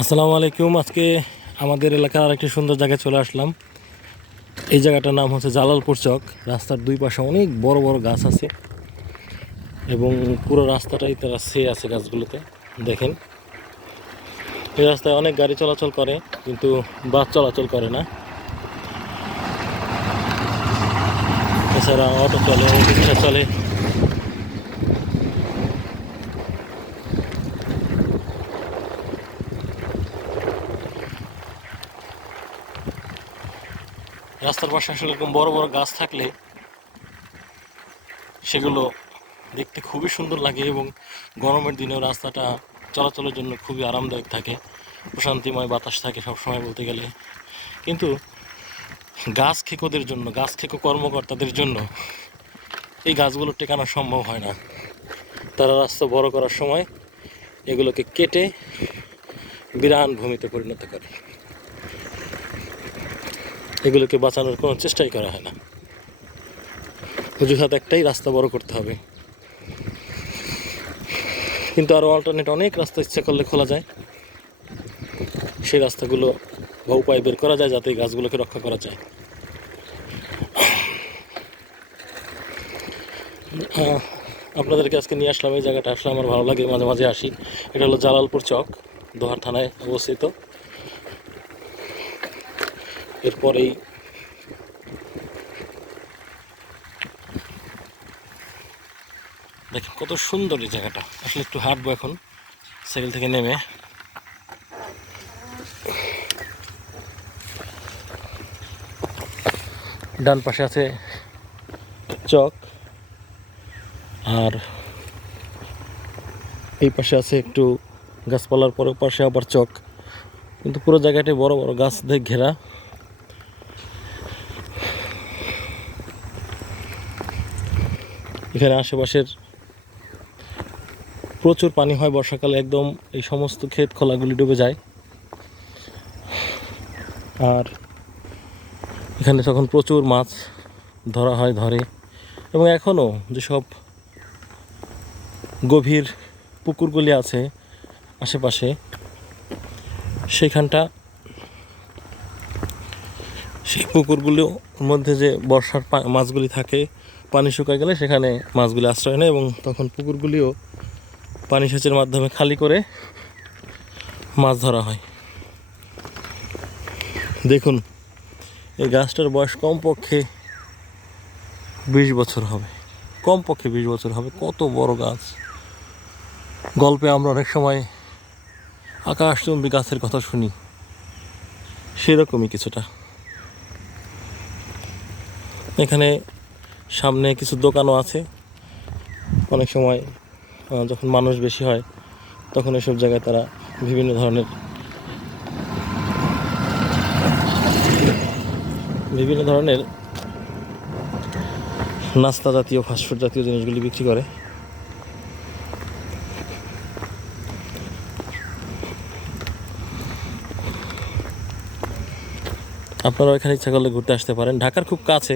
আসসালামু আলাইকুম। আজকে আমাদের এলাকার আরেকটি সুন্দর জায়গায় চলে আসলাম। এই জায়গাটার নাম হচ্ছে জালালপুর চক। রাস্তার দুই পাশে অনেক বড় বড় গাছ আছে এবং পুরো রাস্তাটাই তারা ছেয়ে আছে গাছগুলোতে। দেখেন, এই রাস্তায় অনেক গাড়ি চলাচল করে কিন্তু বাস চলাচল করে না। এছাড়া অটো চলে, রিক্সা চলে। রাস্তার পাশে আসলে এরকম বড় বড় গাছ থাকলে সেগুলো দেখতে খুবই সুন্দর লাগে এবং গরমের দিনেও রাস্তাটা চলাচলের জন্য খুবই আরামদায়ক থাকে, প্রশান্তিময় বাতাস থাকে সবসময় বলতে গেলে। কিন্তু গাছ খেকোদের জন্য, গাছ খেকো কর্মকর্তাদের জন্য এই গাছগুলো টেকানো সম্ভব হয় না। তারা রাস্তা বড় করার সময় এগুলোকে কেটে বিরান ভূমিতে পরিণত করে। এগুলোকে বাঁচানোর কোনো চেষ্টাই করা হয় না। অজুহাত একটাই, রাস্তা বড় করতে হবে। কিন্তু আরও অল্টারনেট অনেক রাস্তা ইচ্ছা করলে খোলা যায়। সেই রাস্তাগুলো বা উপায় বের করা যায় যাতে এই গাছগুলোকে রক্ষা করা যায়। আপনাদেরকে আজকে নিয়ে আসলাম এই জায়গাটা। আসলে আমার ভালো লাগে, মাঝে মাঝে আসি। এটা হলো জালালপুর চক, দোহার থানায় অবস্থিত। এরপরেই দেখেন কত সুন্দর এই জায়গাটা। আসলে একটু হাঁটবো এখন সাইকেল থেকে নেমে। ডান পাশে আছে চক আর এই পাশে আছে একটু গাছপালার পরে পাশে আবার চক, কিন্তু পুরো জায়গাটাই বড় বড় গাছ দিয়ে ঘেরা। এখানে আশেপাশের প্রচুর পানি হয় বর্ষাকালে, একদম এই সমস্ত ক্ষেত খোলাগুলি ডুবে যায়। আর এখানে তখন প্রচুর মাছ ধরা হয়, ধরে। এবং এখনও যেসব গভীর পুকুরগুলি আছে আশেপাশে, সেই পুকুরগুলোর মধ্যে যে বর্ষার মাছগুলি থাকে, পানি শুকায় গেলে সেখানে মাছগুলি আশ্রয় নেয় এবং তখন পুকুরগুলিও পানি সেচের মাধ্যমে খালি করে মাছ ধরা হয়। দেখুন, এই গাছটার বয়স কমপক্ষে 20 বছর হবে, কমপক্ষে 20 বছর হবে। কত বড় গাছ! গল্পে আমরা অনেক সময় আকাশচুম্বী গাছের কথা শুনি, সেরকমই কিছুটা। এখানে সামনে কিছু দোকানও আছে। অনেক সময় যখন মানুষ বেশি হয় তখন এসব জায়গায় তারা বিভিন্ন ধরনের নাস্তা জাতীয়, ফাস্টফুড জাতীয় জিনিসগুলি বিক্রি করে। আপনারা এখানে ইচ্ছা করলে ঘুরতে আসতে পারেন। ঢাকার খুব কাছে।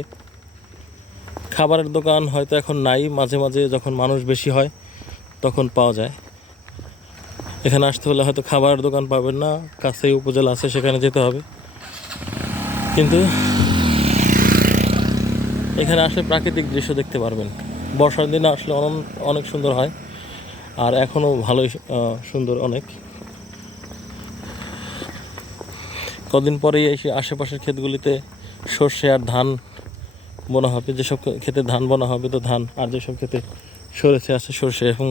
খাবারের দোকান হয়তো এখন নাই, মাঝে মাঝে যখন মানুষ বেশি হয় তখন পাওয়া যায়। এখানে আসতে হলে হয়তো খাবারের দোকান পাবেন না, কাছেই উপজেলা আছে, সেখানে যেতে হবে। কিন্তু এখানে আসলে প্রাকৃতিক দৃশ্য দেখতে পারবেন। বর্ষার দিনে আসলে অনেক সুন্দর হয়, আর এখনও ভালোই সুন্দর অনেক। কদিন পরেই এসে আশেপাশের ক্ষেতগুলিতে সর্ষে আর ধান বোনা হবে। যেসব ক্ষেতে ধান বোনা হবে তো ধান, আর যেসব ক্ষেতে সরেছে আছে সর্ষে, এবং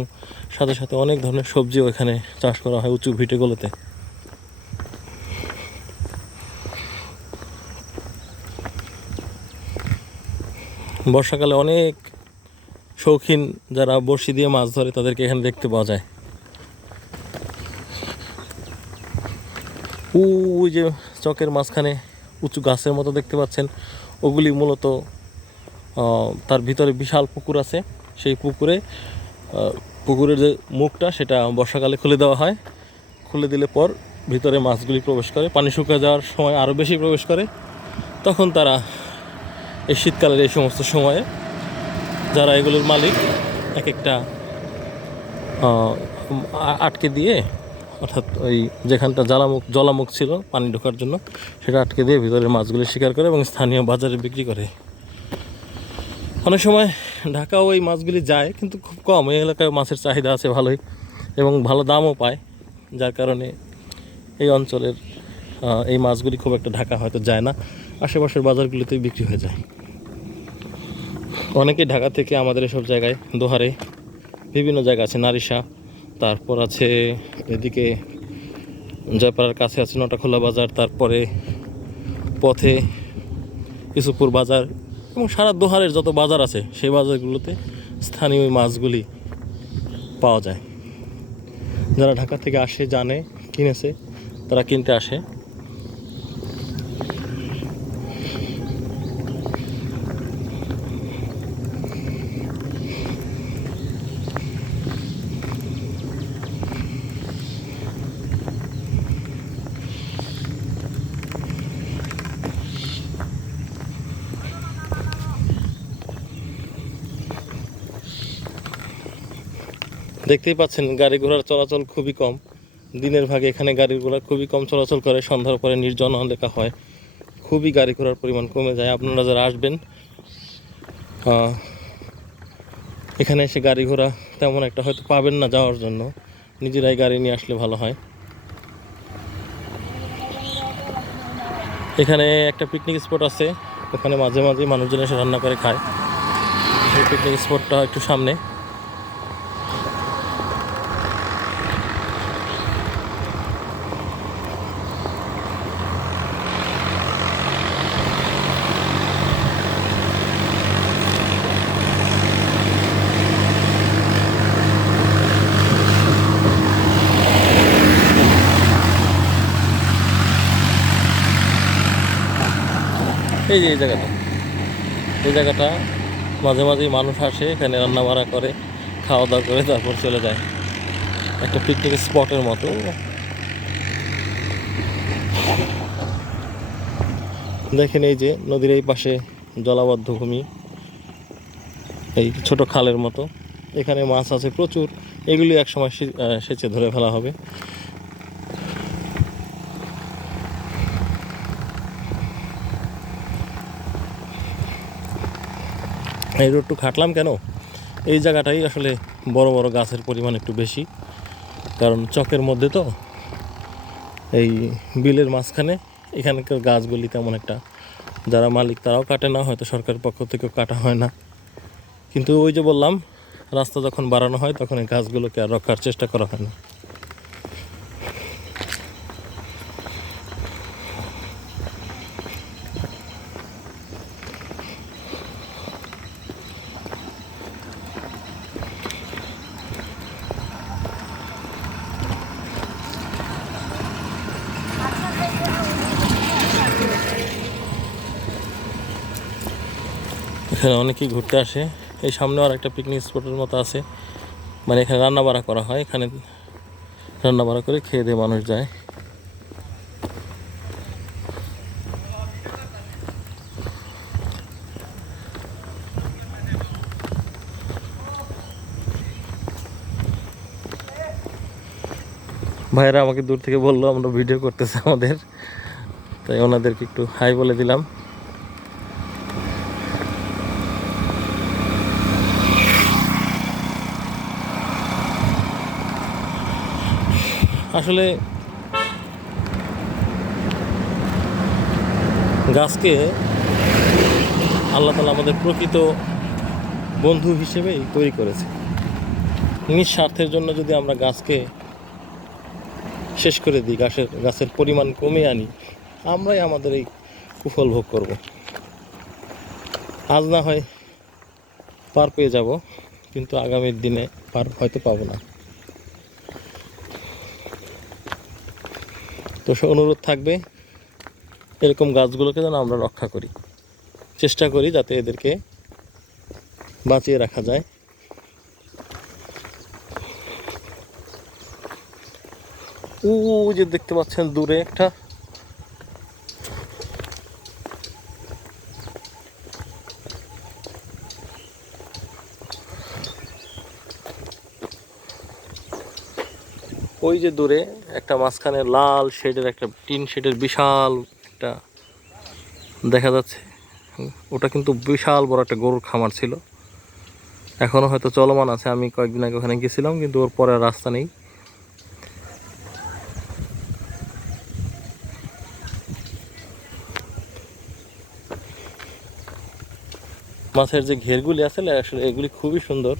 সাথে সাথে অনেক ধরনের সবজিও এখানে চাষ করা হয় উঁচু ভিটেগুলোতে। বর্ষাকালে অনেক শৌখিন যারা বড়শি দিয়ে মাছ ধরে তাদেরকে এখানে দেখতে পাওয়া যায়। ওই যে চকের মাঝখানে উঁচু গাছের মতো দেখতে পাচ্ছেন, ওগুলি মূলত তার ভিতরে বিশাল পুকুর আছে। সেই পুকুরের যে মুখটা সেটা বর্ষাকালে খুলে দেওয়া হয়। খুলে দিলে পর ভিতরে মাছগুলি প্রবেশ করে, পানি শুকিয়ে যাওয়ার সময় আরও বেশি প্রবেশ করে। তখন তারা এই শীতকালের এই সমস্ত সময়ে যারা এগুলোর মালিক, এক একটা আটকে দিয়ে অর্থাৎ ওই যেখানটা জলামুখ ছিল পানি ঢোকার জন্য, সেটা আটকে দিয়ে ভিতরে মাছগুলি শিকার করে এবং স্থানীয় বাজারে বিক্রি করে। অনেক সময় ঢাকাও এই মাছগুলি যায়, কিন্তু খুব কম। এই এলাকায় মাছের চাহিদা আছে ভালোই এবং ভালো দামও পায়, যার কারণে এই অঞ্চলের এই মাছগুলি খুব একটা ঢাকা হয়তো যায় না, আশেপাশের বাজারগুলিতেই বিক্রি হয়ে যায়। অনেকেই ঢাকা থেকে আমাদের এসব জায়গায়, দোহারে বিভিন্ন জায়গা আছে, নারিশা, তারপর আছে এদিকে জয়পাড়ার কাছে আছে নটাখোলা বাজার, তারপরে পথে ইসুপুর বাজার এবং সারা দোহারের যত বাজার আছে সেই বাজারগুলোতে স্থানীয় মাছগুলি পাওয়া যায়। যারা ঢাকা থেকে আসে, জানে, কিনেছে, তারা কিনতে আসে। দেখতেই পাচ্ছেন গাড়ি ঘোড়ার চলাচল খুবই কম। দিনের ভাগে এখানে গাড়ি ঘোড়া খুবই কম চলাচল করে, সন্ধ্যার পরে নির্জন এলাকা হয়, খুবই গাড়ি ঘোড়ার পরিমাণ কমে যায়। আপনারা যারা আসবেন এখানে এসে গাড়ি ঘোড়া তেমন একটা হয়তো পাবেন না যাওয়ার জন্য, নিজেরাই গাড়ি নিয়ে আসলে ভালো হয়। এখানে একটা পিকনিক স্পট আছে, ওখানে মাঝে মাঝে মানুষজন এসে রান্না করে খায়। এই পিকনিক স্পটটা একটু সামনে। এই যে এই জায়গাটা মাঝে মাঝেই মানুষ আসে, এখানে রান্না বাড়া করে, খাওয়া দাওয়া করে তারপর চলে যায়। একটা পিকনিক স্পটের মতো। দেখেন এই যে নদীর এই পাশে জলাবদ্ধ ভূমি, এই ছোট খালের মতো, এখানে মাছ আছে প্রচুর। এগুলি একসময় সেচে ধরে ফেলা হবে। এই রোডটু খাটলাম কেন, এই জায়গাটাই আসলে বড় বড় গাছের পরিমাণ একটু বেশি, কারণ চকের মধ্যে তো, এই বিলের মাঝখানে, এখানকার গাছগুলি তেমন একটা যারা মালিক তারাও কাটে না, হয়তো সরকারের পক্ষ থেকেও কাটা হয় না। কিন্তু ওই যে বললাম, রাস্তা যখন বাড়ানো হয় তখন এই গাছগুলোকে আর রক্ষার চেষ্টা করা হয় না। এখানে অনেকেই ঘুরতে আসে। এই সামনে আর একটা পিকনিক স্পটের মতো আছে, মানে এখানে রান্না বাড়া করা হয়, এখানে রান্না বাড়া করে খেয়ে দিয়ে মানুষ যায়। ভাইয়েরা আমাকে দূর থেকে বললো আমরা ভিডিও করতেছে আমাদের, তাই ওনাদেরকে একটু হাই বলে দিলাম। আসলে গাছকে আল্লাহ তাআলা আমাদের প্রকৃত বন্ধু হিসেবেই তৈরি করেছে। নিঃস্বার্থের জন্য যদি আমরা গাছকে শেষ করে দিই, গাছের পরিমাণ কমিয়ে আনি, আমরাই আমাদের এই কুফল ভোগ করব। আজ না হয় পার পেয়ে যাব, কিন্তু আগামীর দিনে পার হয়তো পাবো না। তো অনুরোধ থাকবে, এরকম গাছগুলোকে যেন আমরা রক্ষা করি, চেষ্টা করি যাতে এদেরকে বাঁচিয়ে রাখা যায়। ওই যে দেখতে পাচ্ছেন দূরে একটা, ওই যে দূরে একটা মাঝখানে লাল শেডের একটা টিন শেডের বিশাল একটা দেখা যাচ্ছে। ওটা কিন্তু বিশাল বড় একটা গরুর খামার ছিল, এখনও হয়তো চলমান আছে। আমি কয়েকদিন আগে ওখানে গেছিলাম, কিন্তু ওর পরে আর রাস্তা নেই। মাছের যে ঘেরগুলি আছে আসলে এগুলি খুবই সুন্দর।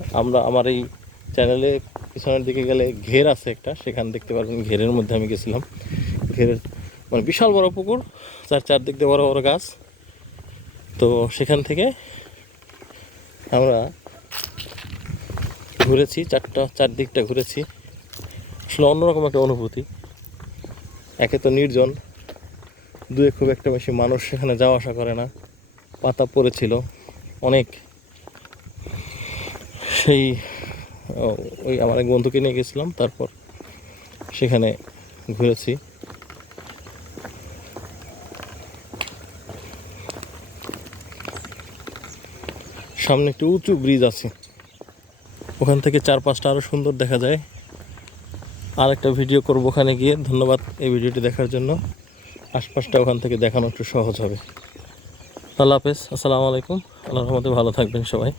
আমার এই চ্যানেলে পিছনের দিকে গেলে ঘের আছে একটা, সেখানে দেখতে পারবেন। ঘেরের মধ্যে আমি গেছিলাম। ঘেরের মানে বিশাল বড় পুকুর, চারদিক দিয়ে বড় বড় গাছ। তো সেখান থেকে আমরা ঘুরেছি, চারদিকটা ঘুরেছি। আসলে অন্যরকম একটা অনুভূতি। একে তো নির্জন, দুয়ে খুব একটা বেশি মানুষ সেখানে যাওয়া আসা করে না, পাতা পড়েছিল অনেক। সেই ওই আমার এক বন্ধুকে নিয়ে গেছিলাম, তারপর সেখানে ঘুরেছি। সামনে একটি উঁচু ব্রিজ আছে, ওখান থেকে চারপাশটা আরও সুন্দর দেখা যায়। আর একটা ভিডিও করবো ওখানে গিয়ে। ধন্যবাদ এই ভিডিওটি দেখার জন্য। আশপাশটা ওখান থেকে দেখানো একটু সহজ হবে। আল্লাহ হাফেজ, আসসালামু আলাইকুম। আল্লাহর রহমতে ভালো থাকবেন সবাই।